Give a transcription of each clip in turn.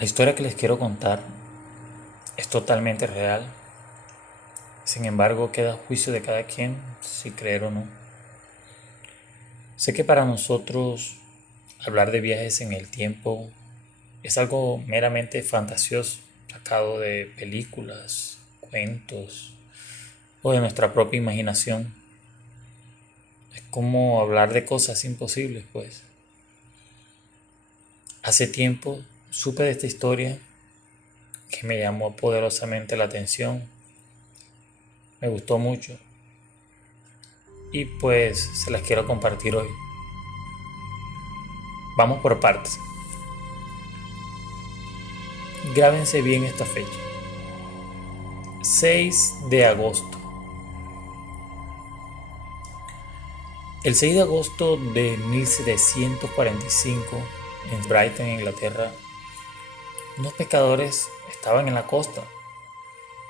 La historia que les quiero contar es totalmente real. Sin embargo, queda a juicio de cada quien si creer o no. Sé que para nosotros hablar de viajes en el tiempo es algo meramente fantasioso, sacado de películas, cuentos o de nuestra propia imaginación. Es como hablar de cosas imposibles, pues. Hace tiempo supe de esta historia que me llamó poderosamente la atención, me gustó mucho y pues se las quiero compartir hoy. Vamos por partes. Grábense bien esta fecha. 6 de agosto. El 6 de agosto de 1745, en Brighton, Inglaterra, unos pescadores estaban en la costa.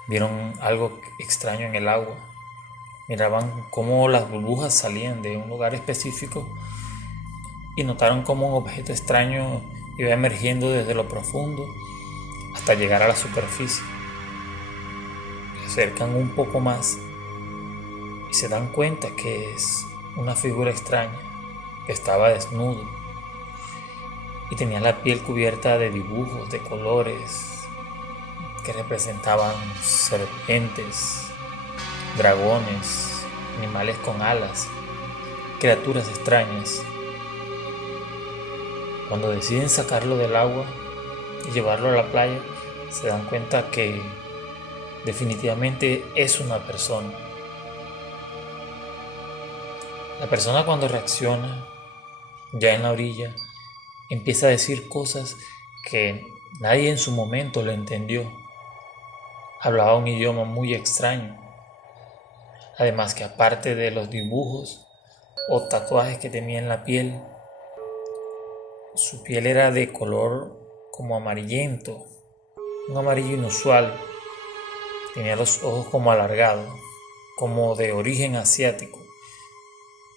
Vieron algo extraño en el agua. Miraban cómo las burbujas salían de un lugar específico y notaron cómo un objeto extraño iba emergiendo desde lo profundo hasta llegar a la superficie. Se acercan un poco más y se dan cuenta que es una figura extraña que estaba desnudo y tenía la piel cubierta de dibujos de colores que representaban serpientes, dragones, animales con alas, criaturas extrañas. Cuando deciden sacarlo del agua y llevarlo a la playa, se dan cuenta que definitivamente es una persona. La persona, cuando reacciona ya en la orilla, empieza a decir cosas que nadie en su momento lo entendió. Hablaba un idioma muy extraño. Además que, aparte de los dibujos o tatuajes que tenía en la piel, su piel era de color como amarillento, un amarillo inusual. Tenía los ojos como alargados, como de origen asiático,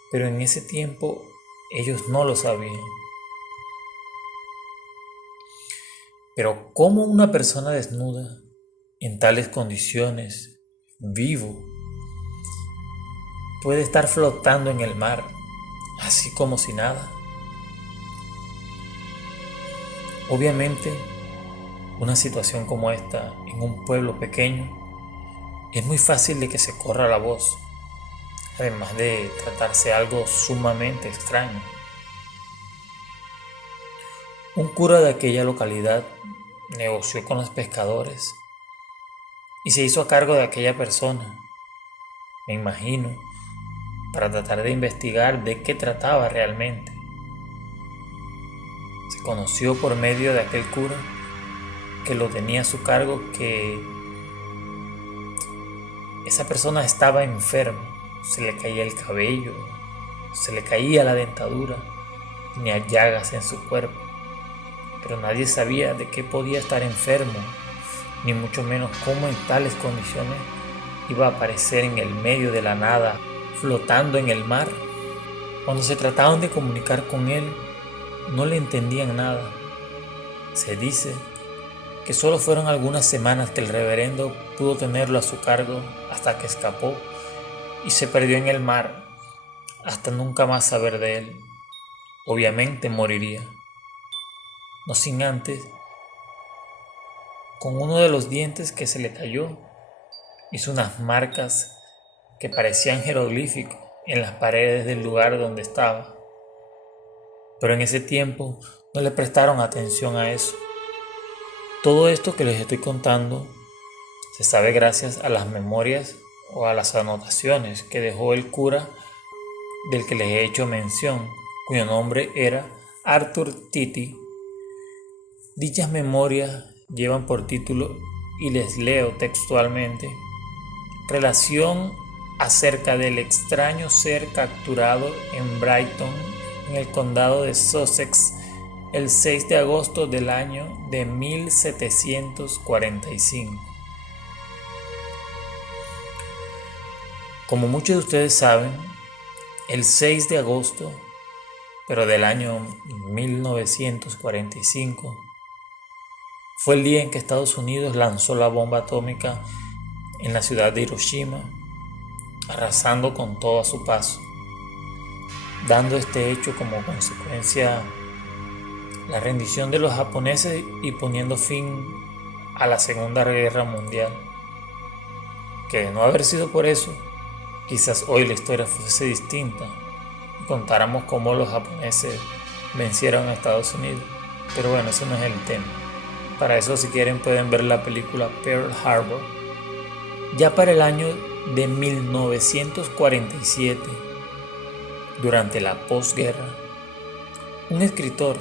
pero en ese tiempo ellos no lo sabían. Pero ¿cómo una persona desnuda, en tales condiciones, vivo, puede estar flotando en el mar, así como si nada? Obviamente, una situación como esta en un pueblo pequeño es muy fácil de que se corra la voz, además de tratarse algo sumamente extraño. Un cura de aquella localidad negoció con los pescadores y se hizo a cargo de aquella persona, me imagino, para tratar de investigar de qué trataba realmente. Se conoció por medio de aquel cura que lo tenía a su cargo que esa persona estaba enfermo, se le caía el cabello, se le caía la dentadura, tenía llagas en su cuerpo, pero nadie sabía de qué podía estar enfermo, ni mucho menos cómo en tales condiciones iba a aparecer en el medio de la nada, flotando en el mar. Cuando se trataban de comunicar con él, no le entendían nada. Se dice que solo fueron algunas semanas que el reverendo pudo tenerlo a su cargo hasta que escapó y se perdió en el mar, hasta nunca más saber de él. Obviamente moriría, no sin antes, con uno de los dientes que se le cayó, hizo unas marcas que parecían jeroglíficos en las paredes del lugar donde estaba. Pero en ese tiempo no le prestaron atención a eso. Todo esto que les estoy contando se sabe gracias a las memorias o a las anotaciones que dejó el cura del que les he hecho mención, cuyo nombre era Arthur Titi. Dichas memorias llevan por título, y les leo textualmente: relación acerca del extraño ser capturado en Brighton, en el condado de Sussex, el 6 de agosto del año de 1745. Como muchos de ustedes saben, el 6 de agosto, pero del año 1945, Fue el día en que Estados Unidos lanzó la bomba atómica en la ciudad de Hiroshima, arrasando con todo a su paso, dando este hecho como consecuencia la rendición de los japoneses y poniendo fin a la Segunda Guerra Mundial, que de no haber sido por eso, quizás hoy la historia fuese distinta y contáramos cómo los japoneses vencieron a Estados Unidos. Pero bueno, eso no es el tema. Para eso, si quieren, pueden ver la película Pearl Harbor. Ya para el año de 1947, durante la posguerra, un escritor,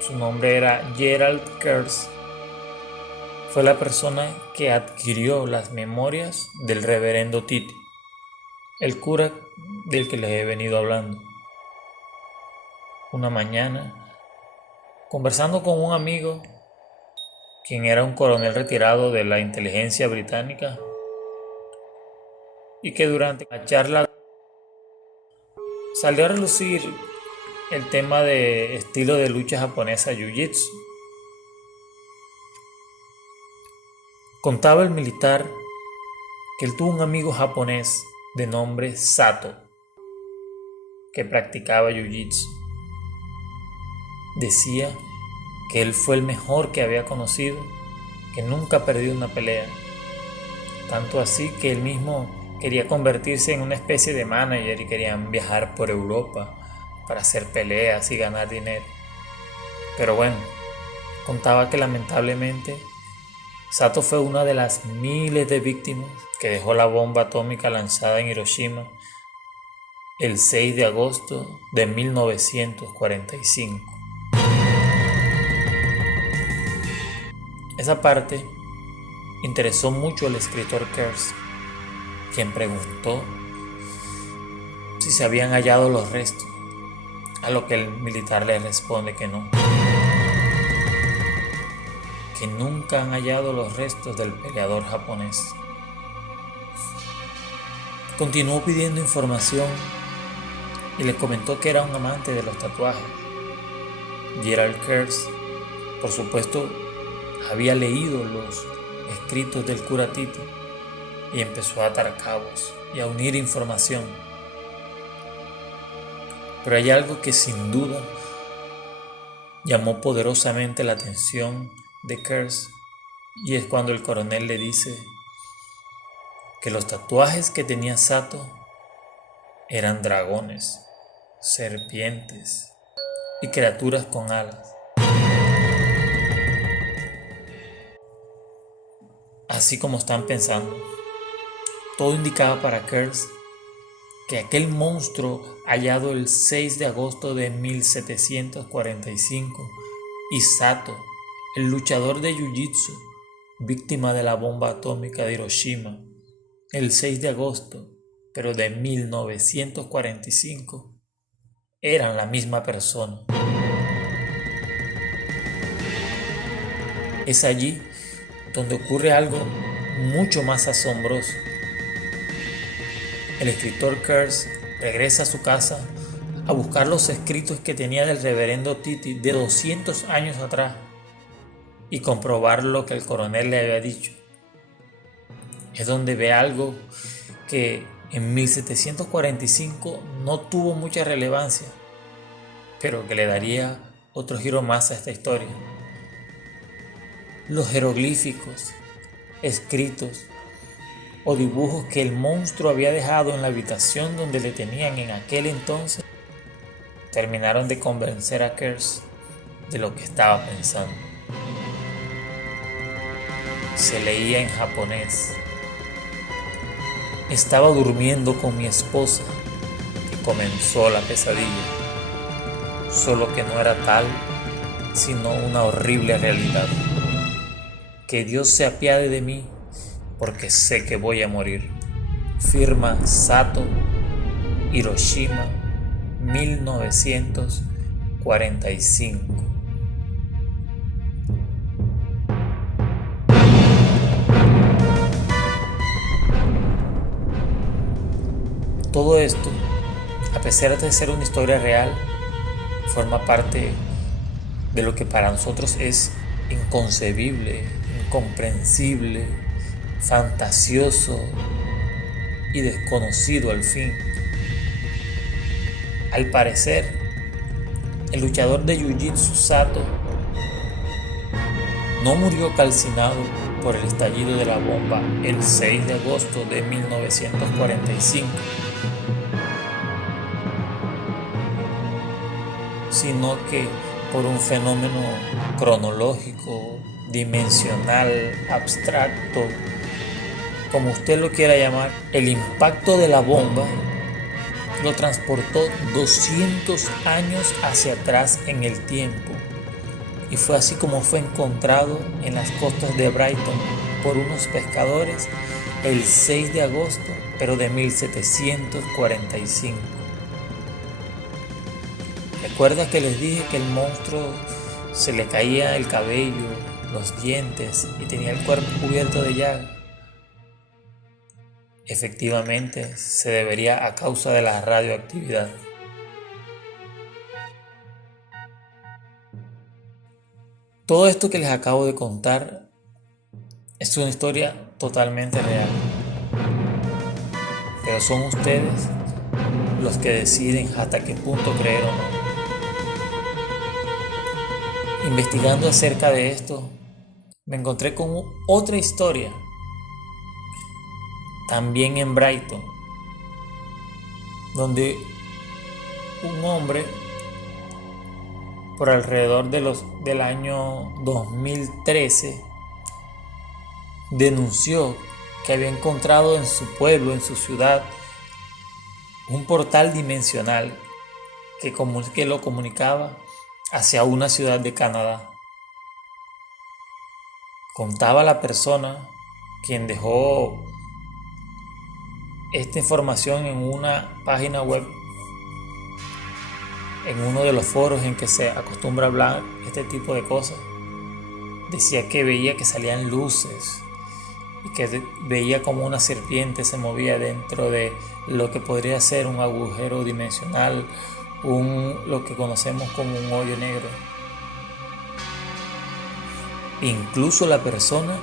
su nombre era Gerald Kurtz, fue la persona que adquirió las memorias del reverendo Titi, el cura del que les he venido hablando. Una mañana, conversando con un amigo, quien era un coronel retirado de la inteligencia británica, y que durante la charla salió a relucir el tema de estilo de lucha japonesa Jiu-Jitsu. Contaba el militar que él tuvo un amigo japonés de nombre Sato que practicaba Jiu-Jitsu. Decía que él fue el mejor que había conocido, que nunca perdió una pelea. Tanto así que él mismo quería convertirse en una especie de manager y querían viajar por Europa para hacer peleas y ganar dinero. Pero bueno, contaba que lamentablemente Sato fue una de las miles de víctimas que dejó la bomba atómica lanzada en Hiroshima el 6 de agosto de 1945. Esa parte interesó mucho al escritor Kurtz, quien preguntó si se habían hallado los restos, a lo que el militar le responde que no, que nunca han hallado los restos del peleador japonés. Continuó pidiendo información y le comentó que era un amante de los tatuajes. Gerald Kurtz, por supuesto, había leído los escritos del cura Titi y empezó a atar cabos y a unir información. Pero hay algo que sin duda llamó poderosamente la atención de Kurtz, y es cuando el coronel le dice que los tatuajes que tenía Sato eran dragones, serpientes y criaturas con alas. Así como están pensando, todo indicaba para Kurtz que aquel monstruo hallado el 6 de agosto de 1745 y Sato, el luchador de Jiu-Jitsu, víctima de la bomba atómica de Hiroshima, el 6 de agosto, pero de 1945, eran la misma persona. Es allí donde ocurre algo mucho más asombroso. El escritor Kurtz regresa a su casa a buscar los escritos que tenía del reverendo Titi de 200 años atrás y comprobar lo que el coronel le había dicho. Es donde ve algo que en 1745 no tuvo mucha relevancia, pero que le daría otro giro más a esta historia. Los jeroglíficos, escritos o dibujos que el monstruo había dejado en la habitación donde le tenían en aquel entonces terminaron de convencer a Kurtz de lo que estaba pensando. Se leía en japonés. Estaba durmiendo con mi esposa y comenzó la pesadilla, solo que no era tal, sino una horrible realidad. Que Dios se apiade de mí, porque sé que voy a morir. Firma Sato, Hiroshima, 1945. Todo esto, a pesar de ser una historia real, forma parte de lo que para nosotros es inconcebible, incomprensible, fantasioso y desconocido al fin. Al parecer, el luchador de Jiu-Jitsu Sato no murió calcinado por el estallido de la bomba el 6 de agosto de 1945, sino que por un fenómeno cronológico, dimensional, abstracto, como usted lo quiera llamar. El impacto de la bomba lo transportó 200 años hacia atrás en el tiempo, y fue así como fue encontrado en las costas de Brighton por unos pescadores el 6 de agosto, pero de 1745. ¿Recuerda que les dije que el monstruo se le caía el cabello, los dientes y tenía el cuerpo cubierto de llagas? Efectivamente, se debería a causa de la radioactividad. Todo esto que les acabo de contar es una historia totalmente real, pero son ustedes los que deciden hasta qué punto creer o no. Investigando acerca de esto, me encontré con otra historia, también en Brighton, donde un hombre por alrededor del año 2013 denunció que había encontrado en su pueblo, en su ciudad, un portal dimensional que lo comunicaba hacia una ciudad de Canadá. Contaba la persona quien dejó esta información en una página web, en uno de los foros en que se acostumbra a hablar este tipo de cosas. Decía que veía que salían luces y que veía como una serpiente se movía dentro de lo que podría ser un agujero dimensional, lo que conocemos como un hoyo negro. Incluso la persona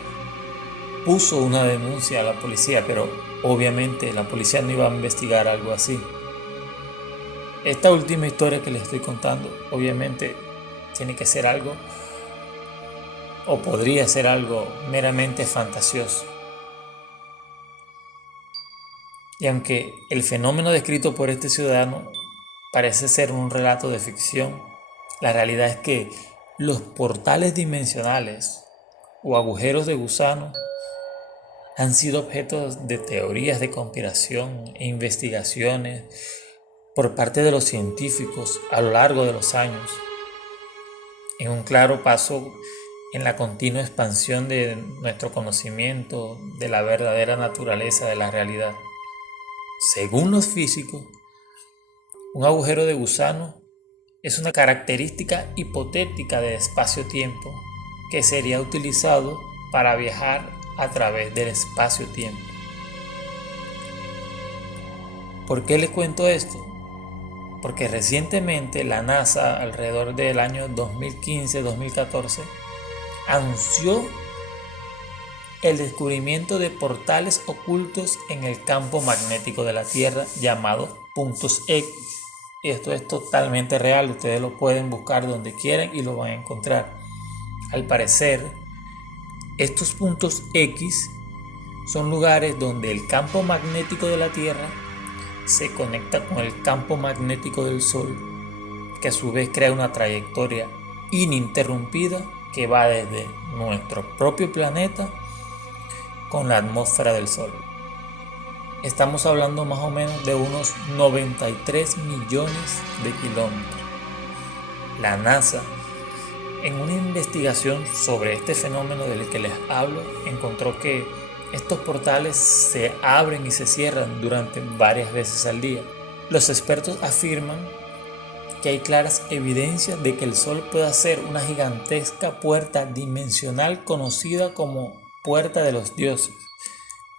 puso una denuncia a la policía, pero obviamente la policía no iba a investigar algo así. Esta última historia que les estoy contando, obviamente tiene que ser algo, o podría ser algo meramente fantasioso. Y aunque el fenómeno descrito por este ciudadano parece ser un relato de ficción, la realidad es que los portales dimensionales o agujeros de gusano han sido objeto de teorías de conspiración e investigaciones por parte de los científicos a lo largo de los años, en un claro paso en la continua expansión de nuestro conocimiento de la verdadera naturaleza de la realidad. Según los físicos, un agujero de gusano es una característica hipotética del espacio-tiempo que sería utilizado para viajar a través del espacio-tiempo. ¿Por qué les cuento esto? Porque recientemente la NASA, alrededor del año 2015-2014, anunció el descubrimiento de portales ocultos en el campo magnético de la Tierra llamados puntos X. Y esto es totalmente real, ustedes lo pueden buscar donde quieran y lo van a encontrar. Al parecer, estos puntos X son lugares donde el campo magnético de la Tierra se conecta con el campo magnético del Sol, que a su vez crea una trayectoria ininterrumpida que va desde nuestro propio planeta con la atmósfera del Sol. Estamos hablando más o menos de unos 93 millones de kilómetros. La NASA, en una investigación sobre este fenómeno del que les hablo, encontró que estos portales se abren y se cierran durante varias veces al día. Los expertos afirman que hay claras evidencias de que el Sol puede ser una gigantesca puerta dimensional conocida como Puerta de los Dioses,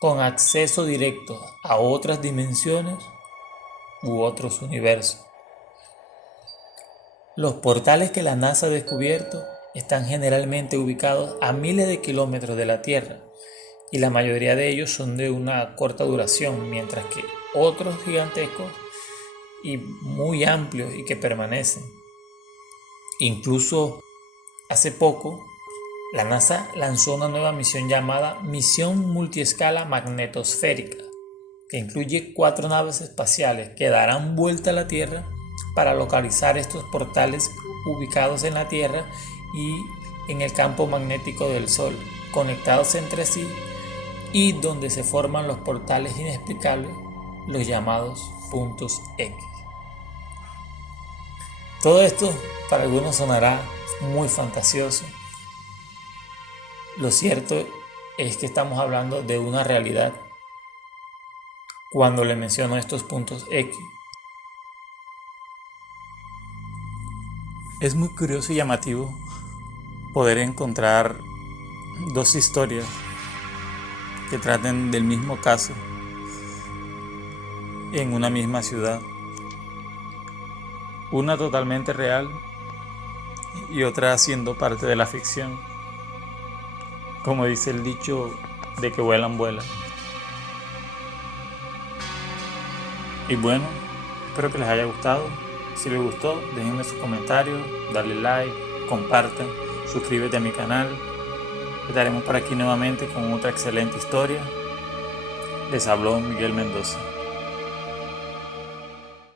con acceso directo a otras dimensiones u otros universos. Los portales que la NASA ha descubierto están generalmente ubicados a miles de kilómetros de la Tierra y la mayoría de ellos son de una corta duración, mientras que otros gigantescos y muy amplios y que permanecen. Incluso hace poco, la NASA lanzó una nueva misión llamada Misión Multiescala Magnetosférica, que incluye 4 naves espaciales que darán vuelta a la Tierra para localizar estos portales ubicados en la Tierra y en el campo magnético del Sol, conectados entre sí y donde se forman los portales inexplicables, los llamados puntos X. Todo esto para algunos sonará muy fantasioso. Lo cierto es que estamos hablando de una realidad cuando le menciono estos puntos X. Es muy curioso y llamativo poder encontrar dos historias que traten del mismo caso en una misma ciudad. Una totalmente real y otra siendo parte de la ficción. Como dice el dicho de que vuelan, vuelan. Y bueno, espero que les haya gustado. Si les gustó, déjenme sus comentarios, darle like, compartan, suscríbete a mi canal. Estaremos por aquí nuevamente con otra excelente historia. Les habló Miguel Mendoza.